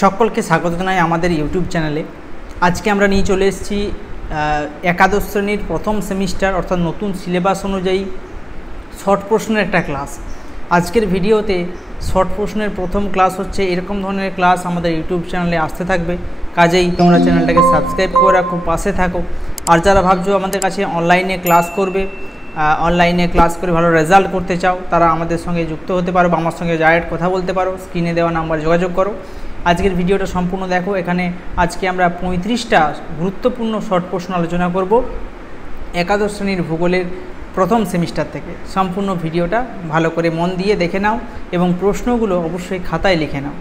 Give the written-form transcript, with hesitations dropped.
সকলকে স্বাগত জানাই আমাদের ইউটিউব চ্যানেলে। আজকে আমরা নিয়ে চলে এসেছি একাদশ শ্রেণীর প্রথম সেমিস্টার অর্থাৎ নতুন সিলেবাস অনুযায়ী শর্ট প্রশ্নের একটা ক্লাস। আজকের ভিডিওতে শর্ট প্রশ্নের প্রথম ক্লাস হচ্ছে। এরকম ধরনের ক্লাস আমাদের ইউটিউব চ্যানেলে আসতে থাকবে, কাজেই তোমরা চ্যানেলটাকে সাবস্ক্রাইব করে রাখো, পাশে থাকো। আর যারা ভাবছো আমাদের কাছে অনলাইনে ক্লাস করবে, অনলাইনে ক্লাস করে ভালো রেজাল্ট করতে চাও, তারা আমাদের সঙ্গে যুক্ত হতে পারো বা আমার সঙ্গে ডাইরেক্ট কথা বলতে পারো। স্ক্রিনে দেওয়া নাম্বারে যোগাযোগ করো। আজকের ভিডিওটা সম্পূর্ণ দেখো। এখানে আজকে আমরা 35টা গুরুত্বপূর্ণ শর্ট প্রশ্ন আলোচনা করব একাদশ শ্রেণীর ভূগোলের প্রথম সেমিস্টার থেকে। সম্পূর্ণ ভিডিওটা ভালো করে মন দিয়ে দেখে নাও এবং প্রশ্নগুলো অবশ্যই খাতায় লিখে নাও।